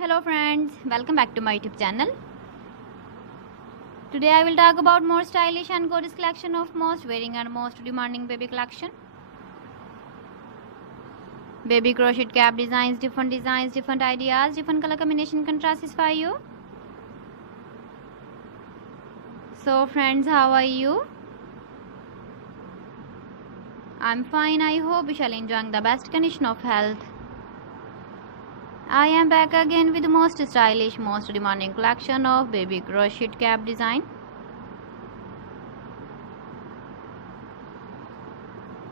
Hello friends, welcome back to my YouTube channel. Today I will talk about more stylish and gorgeous collection of most wearing and most demanding baby collection. Baby crochet cap designs, different ideas, different color combination can satisfy you. So friends, how are you? I'm fine. I hope you shall enjoy the best condition of health. I am back again with the most stylish, most demanding collection of baby crochet cap design.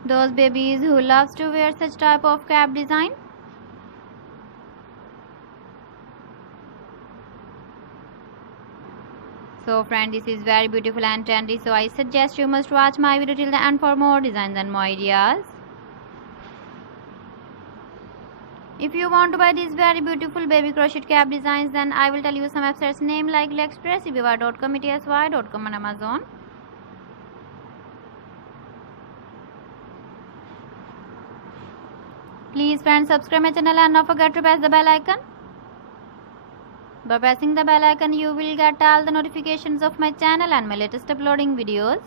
Those babies who loves to wear such type of cap design. So friend, this is very beautiful and trendy, so I suggest you must watch my video till the end for more designs and more ideas. If you want to buy these very beautiful baby crochet cap designs, then I will tell you some websites name like AliExpress, eBay.com, etsy.com and Amazon. Please friends, subscribe my channel and not forget to press the bell icon. By pressing the bell icon, you will get all the notifications of my channel and my latest uploading videos.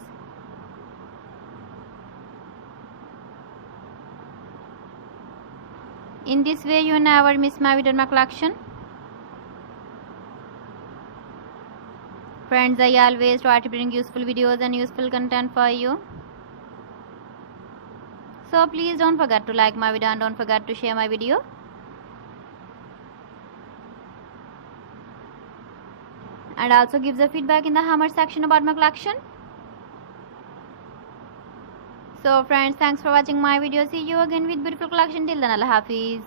In this way, you never miss my video in my collection. Friends, I always try to bring useful videos and useful content for you. So please don't forget to like my video and don't forget to share my video. And also give the feedback in the comment section about my collection. So friends, thanks for watching my video. See you again with beautiful collection. Till then, Allah Hafiz.